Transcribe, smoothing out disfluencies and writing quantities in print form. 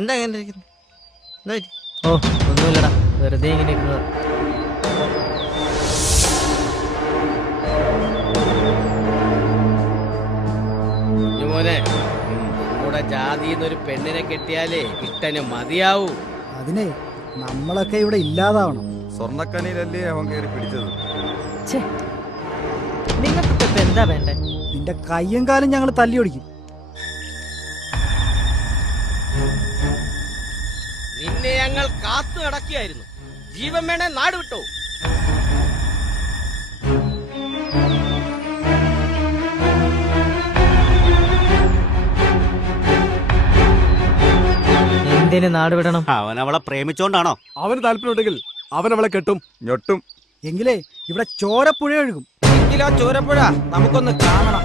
എന്താ അങ്ങനെ ഇരിക്കുന്നത്? എന്താ പറ്റി? ഓ ഒന്നുമില്ലടാ, വെറുതെ ഇങ്ങനെ ഇരുന്നത്. മോനെ, നമ്മുടെ ജാതിന്നൊരു പെണ്ണിനെ കെട്ടിയാലേ ഇട്ടന് മതിയാവൂ. അതിനെ നമ്മളൊക്കെ ഇവിടെ ഇല്ലാതാവണം. സ്വർണ്ണക്കനിയിലല്ലേ അവൻ കയറി പിടിച്ചത്. നിങ്ങൾക്കൊക്കെ ഇപ്പൊ എന്താ വേണ്ടേ? നിന്റെ കയ്യും കാലും ഞങ്ങൾ തല്ലി ഓടിക്കും. നിന്നെ ഞങ്ങൾ കാത്തു നടക്കുകയായിരുന്നു. ജീവൻ വേണേ നാട് വിട്ടോ. എന്തിന് നാട് വിടണം? അവൻ അവളെ പ്രേമിച്ചോണ്ടാണോ? അവന് താല്പര്യമുണ്ടെങ്കിൽ അവൻ അവളെ കെട്ടും. ഞൊട്ടും. എങ്കിലേ ഇവിടെ ചോരപ്പുഴ ഒഴുകും. എങ്കിലും ആ ചോരപ്പുഴ നമുക്കൊന്ന് കാണണം.